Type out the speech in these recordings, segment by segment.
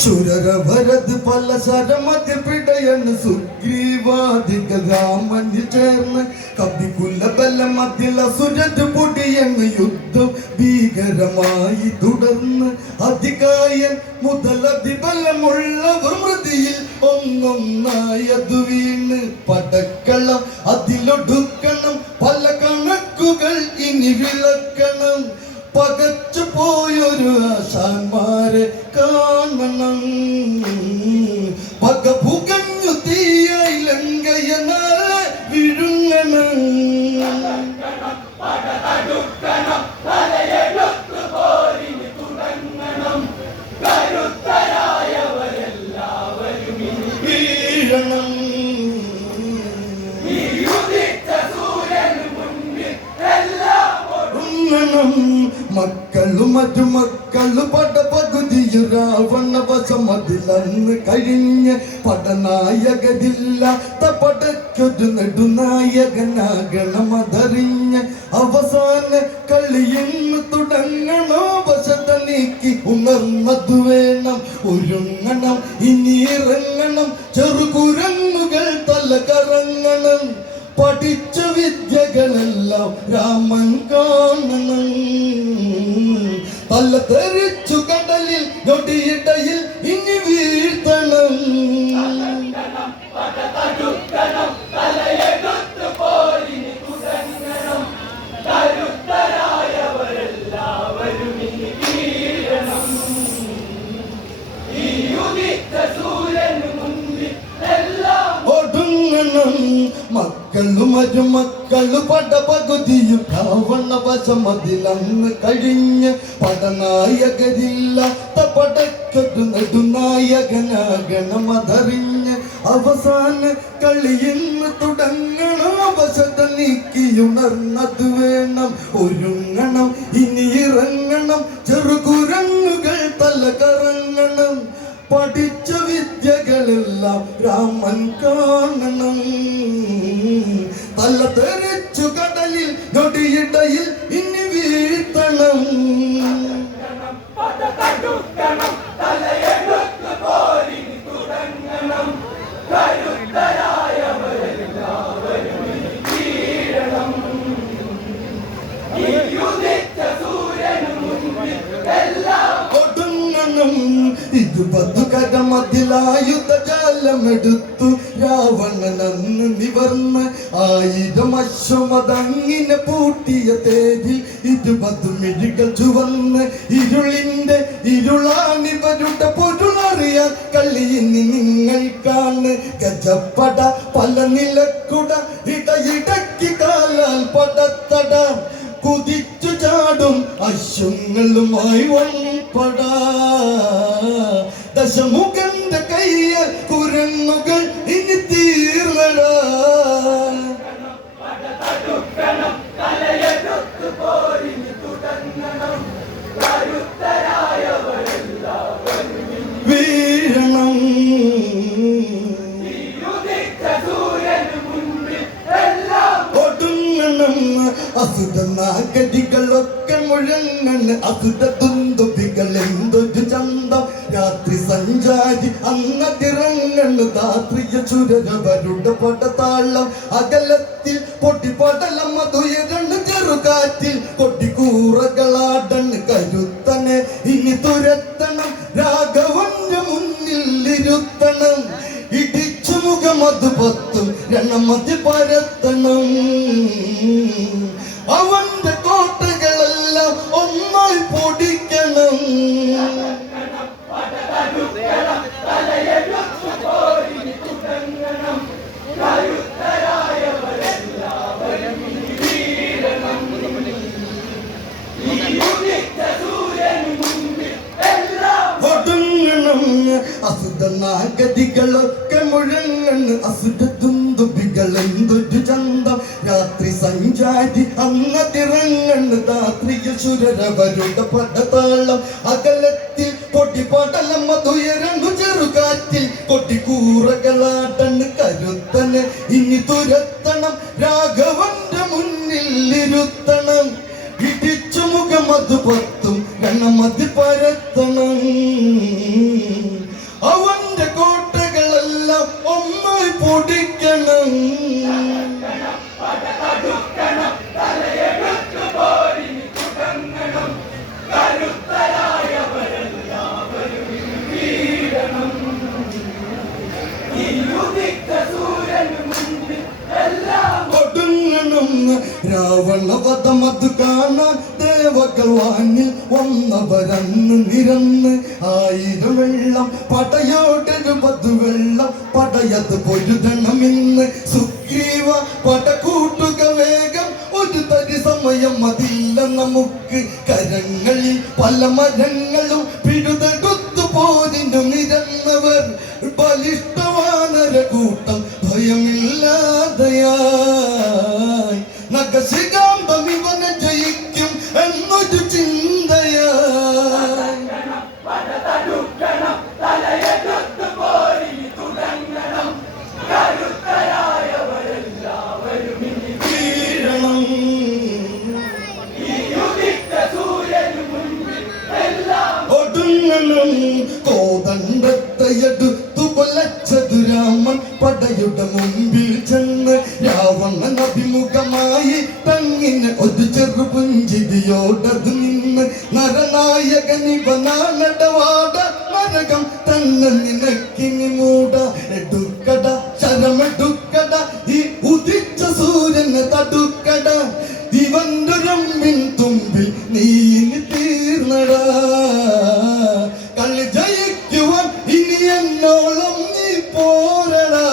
ശുരരഭരത് പല ശരമതി പിടയണ് സുഗ്രീവാദിക രാമന് ചേർന്ന് കവികുലബല മതില സുരത് പൊടിയണ് യുദ്ധം ഭീകരമായി തുടർന്ന് അധികായൻ മുതലതിബലമുള്ളവർ മൃതിയിൽ ഒന്നൊന്നായതു വീണ് പടക്കളം അതിലൊടുക്കണം പല കണക്കുകൾ ഇനി വിളക്കണം പകച്ചു പോയൊരു ആശാന്മാരെ കാണണം പകപുകഞ്ഞു തീയായി ലങ്കയനാളെ വിഴുങ്ങണം വീഴണം മക്കളും മരുമക്കളു പടപകുതിയു രാവണ വശമതിലന്ന് കഴിഞ്ഞ് പടനായകരില്ലാത്ത പടയ്ക്കൊരു നെടുനായകനാകണമതറിഞ്ഞ് അവസാന കളിയിന്ന് തുടങ്ങണോ വശത നീക്കി ഉണർന്നതു വേണം ഒരുങ്ങണം ഇനി ഇറങ്ങണം ചെറുകുരങ്ങുകൾ തല കറങ്ങണം പഠിച്ച വിദ്യകളെല്ലാം രാമൻ കാണണം തല തെറിച്ചു കടലിൽ നൊടിയിടയിൽ ഇനി വീഴ്ത്തണം മക്കളു മരുമക്കളു പടപകുതിയും രാവണ വശമതിലന്ന് കഴിഞ്ഞ് പടനായകരില്ലാത്ത പടക്കൊരു നെടുനായകനാകണമതറിഞ്ഞ് അവസാന കളിയിന്ന് തുടങ്ങണം വശത നീക്കിയുണർന്നത് വേണം ഒരുങ്ങണം ഇനി ഇറങ്ങണം ചെറുകുരങ്ങുകൾ തല കറങ്ങണം പഠിച്ച വിദ്യകളെല്ലാം രാമൻ കാണണം തല തെറിച്ചു കടലിൽ നൊടിയിടയിൽ ഇനി വീഴ്ത്തണം ഇത് ബന്ധുകരമതിലായുധജാലമെടുത്തു രാവണനന്ന് നിവർന്ന് 1000 അശ്വമതങ്ങിനെ പൂട്ടിയ തേരിൽ 20 മിഴികൾ ചുവന്ന് ഇരുളിന്റെ ഇരുളാണിവരുടെ പൊരുളറിയാൻ കളിയിനി നിങ്ങൾക്കാണ് ഗജപ്പട പല നിലക്കുട ഇടയിടക്കി കാലാൽ പടത്തട കുതിച്ചു ചാടും അശ്വങ്ങളുമായി വൻപട ദശമുഖന്റെ കയ്യിൽ കുരങ്ങുകൾ ഇനി തീർന്നടാ വീഴണം അസുരനാഗരികളൊക്കെ മുഴങ്ങണ് അസുര തുന്തുപികൾ എന്തൊരു ചന്തം രാത്രി സഞ്ചാരി അങ്ങതിറങ്ങണ് ധാത്രിയ ചുരരവരുടെ പടതാളം അകലത്തിൽ പൊട്ടിപ്പടലം അതുയരണ് ചെറുകാറ്റിൽ കൊട്ടിക്കൂറകളാടണ് കരുത്തനെ ഇനി തുരത്തണം രാഘവന്റെ മുന്നിൽ ഇരുത്തണം ഇടിച്ചു മുഖം അത് പത്തും രണമതി പരത്തണം അവന്റെ കോട്ടകളെല്ലാം ഒന്നായി പൊടിക്കണം അസുരനാഗതികളൊക്കെ മുഴങ്ങണ് അസുര തുന്തുപികൾ എന്തൊരു ചന്തം രാത്രി സഞ്ചാരി അങ്ങതിറങ്ങണ് ധാത്രിയ സുരരവരുടെ പടതാളം അകലത്തിൽ പൊട്ടിപ്പടലം അതുയരണ്ടു ചെറുകാറ്റിൽ കൊട്ടിക്കൂറകളാടണ് കരുത്തന് ഇനി തുരത്തണം രാഘവന്റെ മുന്നിൽ ഇരുത്തണം ഇടിച്ചു മുഖം അത് പത്തും രണമതി പരത്തണം അവന്റെ കോട്ടകളെല്ലാം ഒന്നായി പൊടിക്കണം. രാവണവധം അത് കാണാൻ ദേവകൾ വാനിൽ വന്നവരന്ന് നിരന്ന് 1000 വെള്ളം പടയോടൊരുപത് വെള്ളം പടയത് പൊരുതണമെന്ന് സുഗ്രീവ പടകൂട്ടുക വേഗം. ഒരു തരി സമയം അതില്ല നമുക്ക്. കരങ്ങളിൽ പല മരങ്ങളും പിഴുതെടുത്തു പോരിനു നിരന്നവർ. ബലിഷ്ഠവാനര കൂട്ടം ഭയമില്ലാതെയായി. നഖശിഖാന്തം ഇവനെ ജയിക്കും എന്നൊരു ചിന്തയായി. കോതണ്ടത്തെടുത്തു കൊലച്ചതു രാമൻ പടയുടെ മുമ്പിൽ ചെന്ന്. രാവണൻ അഭിമുഖമായി തങ്ങിന് ഒരു ചെറുപുഞ്ചിരിയോടത് നിന്ന്. നരനായകൻ ഇവനാണടവാട നരകം തന്നെ നിനക്കിനി മൂട. എടുക്കട ശരമെടുക്കട ഈ ഉദിച്ച സൂര്യനെ തടുക്കട. ഇവന്റെ രമ്പിൻ തുമ്പിൽ നീ ഇനി തീർന്നടാ. കളി ജയിക്കുവാൻ ഇനി എന്നോളം നീ പോരടാ.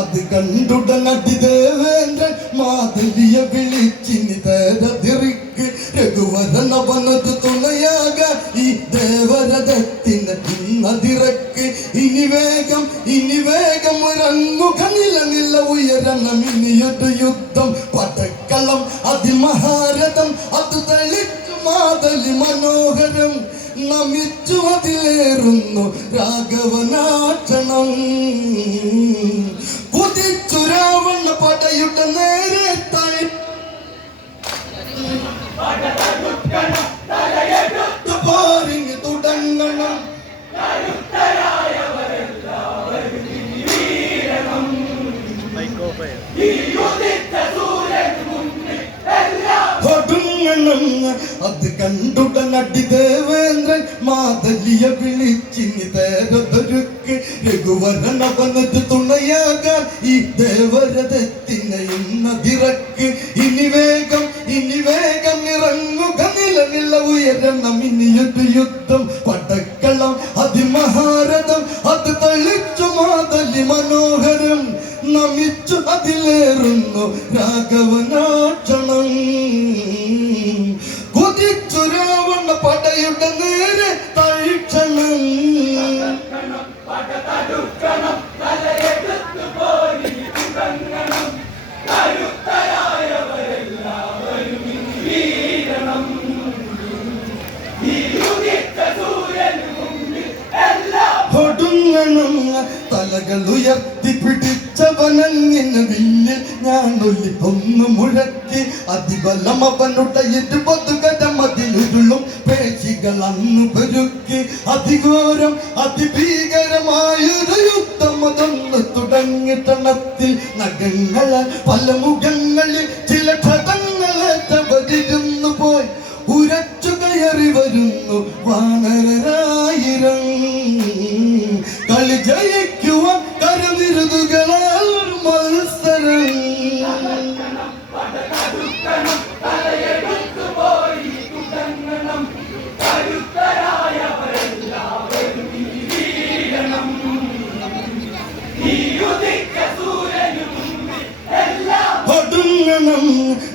അത് കണ്ടുടൻ അതിദേവേന്ദ്രൻ മാതലിയ വിളിച്ചിനി തേരതിറിക്ക്. രഘുവരൻ അവനത് തുണയാക ഈ ദേവരഥത്തിന് ഇന്നതിറക്ക്. ഇനി വേഗം ഒരൺമുഖ നില ഉയരണം. ഇനിയൊരു യുദ്ധം പടക്കളം അതിമഹാരഥം. അത് തെളിച്ചു മാതലി മനോഹരം. നമിച്ചു അതിലേറുന്നു രാഘവനാക്ഷണം. കുതിച്ചു രാവണ പടയുടെ നേരെ പോരിന് തുടങ്ങണം. അത് കണ്ടുടൻ അടിദേവേന്ദ്രൻ മാതലിയ വിളിച്ചിനി തേരതൊരുക്ക്. രഘുവരൻ അവനത് തുണയാകാൻ ഈ ദേവരഥത്തിന് ഇന്നതിറക്ക്. ഇനി വേഗം ഇറങ്ങുക നില ഉയരണം. ഇനിയൊരു യുദ്ധം പടക്കളം അതിമഹാരഥം. അത് തളിച്ചു മാതലി മനോഹരം. നമിച്ചു അതിലേറുന്നു രാഘവനാക്ഷണം. കുതിച്ചു രാവണ പടയുടെ നേരെ തഴിക്കണം. തലകൾ ഉയർത്തി പിടിച്ചവനങ്ങിന് വില്ലിൽ ഞാനൊല്ലി ഒന്ന് മുഴക്കി. അതിബലം അവനുടെ 20 കരം അതിലുരുളും പേശികൾ അന്ന് പെരുക്കി. അതിഘോരം അതിഭീകരമായൊരു യുദ്ധം അതൊന്ന് തുടങ്ങി. തണത്തിൽ നഖങ്ങളാൽ പല മുഖങ്ങളിൽ ചില ക്ഷതങ്ങളേറ്റവരിരുന്നു പോയി. ഉരച്ചു കയറി വരുന്നു വാനരായിരം. കളി ജയിക്കുവാൻ കരവിരുതുകളാൽ മത്സരം.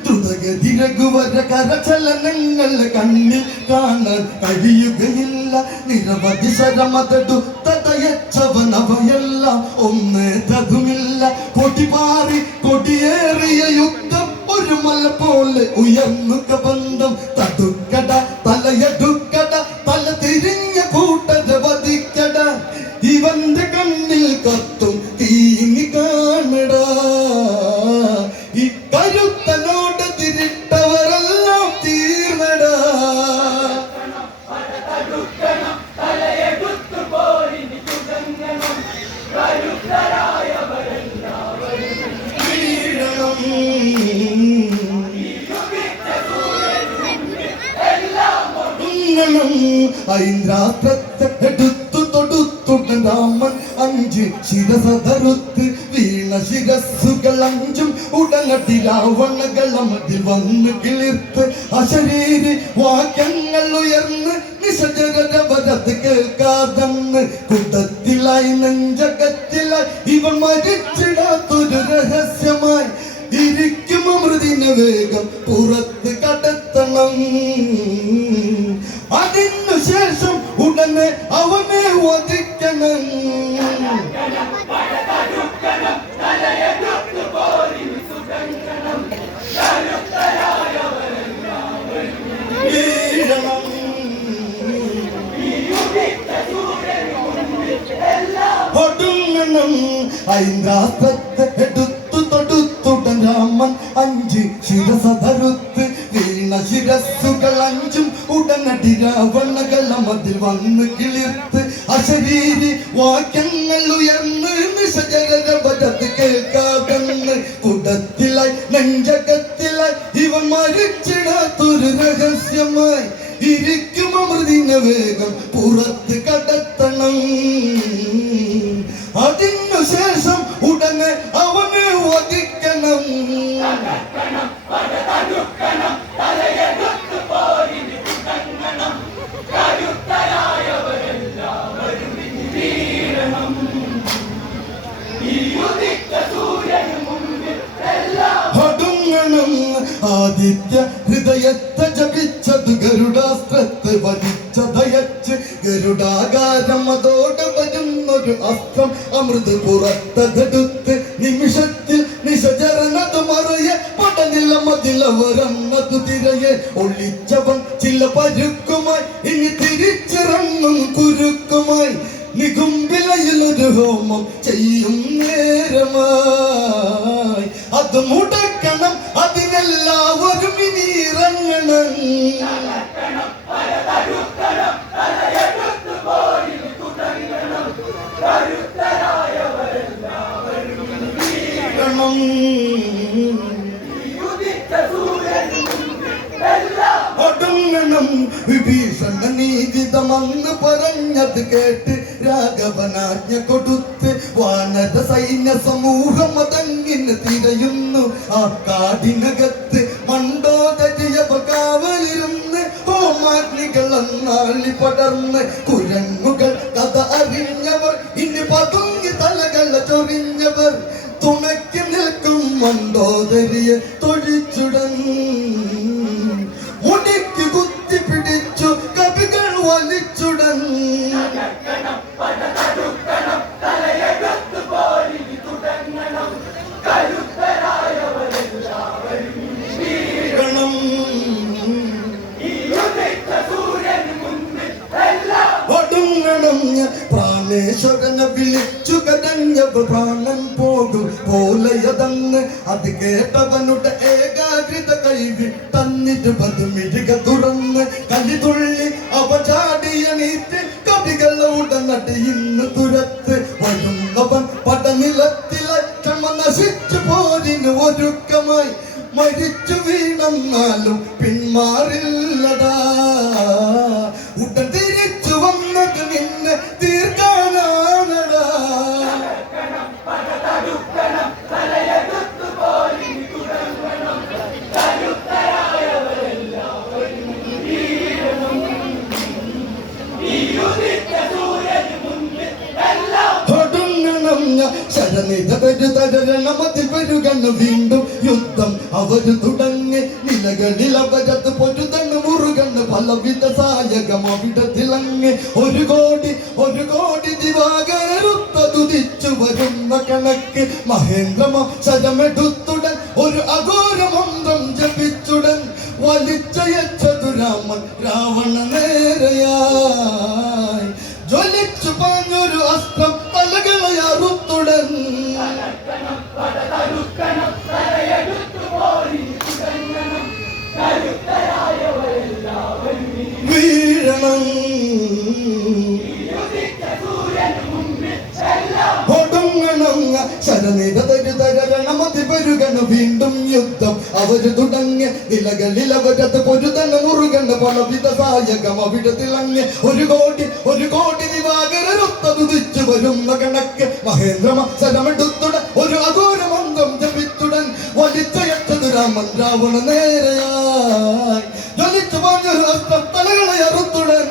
ദ്രുതഗതി രഘുവര കരചലനങ്ങൾ കണ്ണിൽ കാണാൻ കഴിയുകയില്ല. നിരവധി ശരമതെടുത്തയച്ചവനവയെല്ലാം ഒന്നേതതുമില്ല. പൊടിപാറി കൊടിയേറിയ യുദ്ധം ഒരു മല പോലെ ഉയർന്നു കബന്ധം. തടുക്കട തലയെടുക്കട തല തിരിഞ്ഞ ഇവന്റെ കണ്ണിൽ കത്തും തീങ്ങി കാണടാ. ഈ കരുത്തനോട് തിരിട്ടവരെല്ലാം തീർന്നടാ. ഐന്ദ്രാത്രത്തെടുത്തു തൊടുത്തുടൻ രാമൻ 5 ശിരസധരുത്ത് വീണ ശിരസ്സുകൾ 5ഉം ഉടനടി രാവണകളമതിൽ വന്ന് കിളിർത്ത് അശരീരി വാക്യങ്ങൾ ഉയർന്ന് നിശജരവരത് കേൾക്കാതെന്ന് കുടത്തിലായി നെഞ്ചകത്തിലായി ഇവൻ മരിച്ചിടാത്തൊരു രഹസ്യമായി ഇരിക്കും അമൃതിന് വേഗം പുറത്ത് കടത്തണം. അതിനു ശേഷം ഉടനെ അവനെ വധിക്കണം. ഒടുങ്ങണം. ഐന്ദ്രാസ്ത്രത്തെ എടുത്തു തൊടുത്തുടൻ രാമൻ 5 ശിരസധരുത്ത് വീണ ശിരസ്സുകൾ 5ഉം ഉടനടി രാവണകളമതിൽ വന്ന് കിളിർത്ത് അശരീരി വാക്യങ്ങൾ ഉയർന്ന് നിശജരവരത് കേൾക്കാതെന്ന് കുടത്തിലായി നെഞ്ചകത്തിലായി ഇവൻ മരിച്ചിടാത്തൊരു രഹസ്യമായി ഇരിക്കും അമൃതിന് വേഗം പുറത്ത് കടത്തണം. അതിനു ശേഷം ഉടനെ അവനെ വധിക്കണം. ഒടുങ്ങണം. ആദിത്യ ഹൃദയത്തെ ജപിച്ചത് ഗരുഡാസ്ത്രത്തെ വലിച്ചതയച്ച് ഗരുഡാകാരം അതോടെ വരുന്നൊരു അസ്ത്രം അമൃത് പുറത്തതെടുത്ത് നിമിഷത്തിൽ നിശചരണത് മറയെ പടനില മതിലവരന്നതു തിരയെ ഒളിച്ചവൻ ചില പരുക്കുമായി ഇനി തിരിച്ചിറങ്ങും കുരുക്കുമായി നികുംബിലയിലൊരു ഹോമം ചെയ്യും നേരമായി അത് മുടക്കണം. അതിനെല്ലാവരും ഇനി ഇറങ്ങണം. ഒടുങ്ങണം. വിഭീഷണ നീതിതമന്ന് പറഞ്ഞത് കേട്ട് രാഘവനാജ്ഞ കൊടുത്ത് വാനര സൈന്യ സമൂഹം അതങ്ങിന് തിരയുന്നു. ആ കാടിനകത്ത് മണ്ടോദരിയവ കാവലിരുന്ന് ഹോമാഗ്നികൾ അന്നാളി പടർന്ന് കുരങ്ങുകൾ കഥ അറിഞ്ഞവർ ഇനി പതുങ്ങി തലകൾ ചൊറിഞ്ഞവർ തുണയ്ക്ക് നിൽക്കും മണ്ടോദരിയെ തൊഴിച്ചുടൻ മുടിക്ക് കുത്തി പിടിച്ചു കവികൾ വലിച്ചുടൻ. ഒടുങ്ങണം. പ്രാണേശ്വരനെ വിളിച്ചു കരഞ്ഞവർ പ്രാണൻ പോകും പോലെയതന്ന് അത് കേട്ടവനുടെ ഏകാഗ്രത കൈവിട്ടന്നിട്ട് പതുമിഴുക തുറന്ന് കലിതുള്ളി അവ ചാടിയണീറ്റ് കവികൾ ഉടനടി ഇന്ന് തുരത്ത് വരുന്നവൻ പടനിലത്തിലെ ക്ഷമ നശിച്ചു പോരിന് ഒരുക്കമായി മരിച്ചു വീണെന്നാലും പിന്മാറില്ലടാ. ഉടൻ തിരിച്ചു വന്നത് നിന്നെ തീർക്കാനാണടാ. ശരണിതരുതരണമതിൽ വരുകണ് വീണ്ടും യുദ്ധം അവര് തുടങ്ങി നിലകളിൽ അവരത് പൊരുതണ് മുറുകണ് പലവിധ സായകം അവിടെ തിളങ്ങി ഒരു കോടി ദിവാകരുത്തതുതിച്ചു വരുന്ന കണക്ക് മഹേന്ദ്രമ ശരമെടുത്തുടൻ ഒരു അഘോര മന്ത്രം ജപിച്ചുടൻ വലിച്ചയച്ചതു രാമൻ രാവണ നേരെയായി ജ്വലിച്ചു ജ്വലിച്ചു പാഞ്ഞൊരു അസ്ത്രം തലകളെ അറുത്തുടൻ വീഴണം ശരനിരതരുതരണമതി വരുകണ് വീണ്ടും യുദ്ധം അവര് തുടങ്ങി നിലകളിൽ അവരത് പൊരുതണ മുറുകണ് പലവിധ സായകം അവിടെ തിളങ്ങി ഒരു കോടി ദിവാകരൊത്തതുതിച്ചു വരുന്ന കണക്ക് മഹേന്ദ്രമ ശരമെടുത്തുട ഒരു അഘോര മന്ത്രം ജപിച്ചുടൻ വലിച്ചയച്ചത് രാമൻ രാവണ നേരെയായി ജ്വലിച്ചു പറഞ്ഞൊരു അസ്ത്രം തലകളെ അറുത്തുടൻ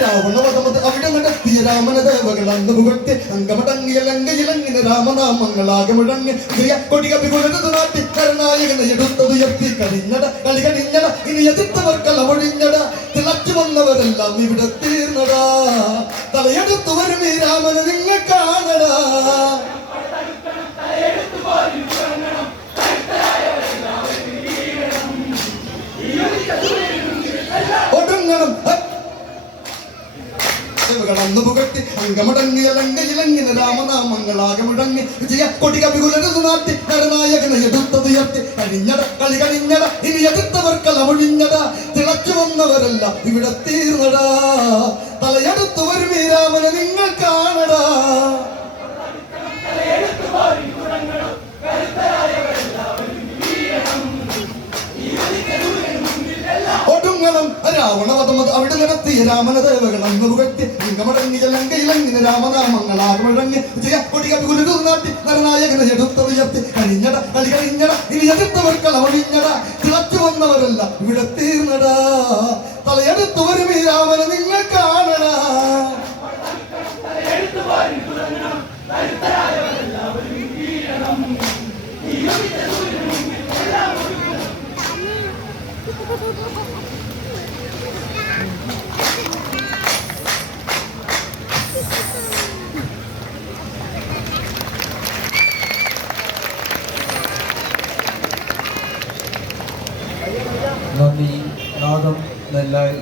രാവണവധമത് അവിടെ നടത്തിയ രാമനദേവകൾ അന്ന് മുഖത്തെ അങ്കമടങ്ങിയ ലങ്കയിലങ്ങിന് രാമനാമങ്ങളാകെ മുഴങ്ങി കൊടികപികുലത് നാട്ടി കരുനായകനെ എടുത്തതുയർത്തി കളിഞ്ഞട കളി കടിഞ്ഞട ഇനി എതിർത്തവർക്കല്ല ഒഴിഞ്ഞട തിളച്ചു വന്നവരെല്ലാം ഇവിടെ തീർന്നടാ തലയെടുത്തു വരും ഈ രാമനെ നിങ്ങൾ കാണടാ ഒടുങ്ങണം ന്ന് പുകട്ടി അങ്കമടങ്ങിയ ലങ്കയിലങ്ങിന് രാമനാമങ്ങളാകെ മുടങ്ങി വിജയ കൊടികപികുലത് നാട്ടി കരുനായകനെ എടുത്തതുയർത്തി കളിഞ്ഞട കളി കളിഞ്ഞട ഇനി എതിർത്തവർക്കല്ല ഒഴിഞ്ഞട തിളച്ചു വന്നവരെല്ലാം ഇവിടെ തീർന്നടാ തലയെടുത്തു വരും ഈ രാമനെ നിങ്ങൾ കാണടാ ഒടുങ്ങണം രാവണവധമത് അവിടെ നടത്തിയ രാമനദേവകൾ അന്ന് പുകട്ടി അങ്കമടങ്ങിയ ലങ്കയിലങ്ങിന് രാമനാമങ്ങളാകെ മുഴങ്ങി വിജയ കൊടികപികുലത് നാട്ടി കരുനായകനെ എടുത്തതുയർത്തി കളിഞ്ഞട കളി കളിഞ്ഞട ഇനി എതിർത്തവർക്കല്ല ഒഴിഞ്ഞട തിളച്ചു വന്നവരെല്ലാം ഇവിടെ തീർന്നടാ തലയെടുത്തു വരും ഈ രാമനെ നിങ്ങൾ കാണടാ നന്ദി നാദം നെല്ലായി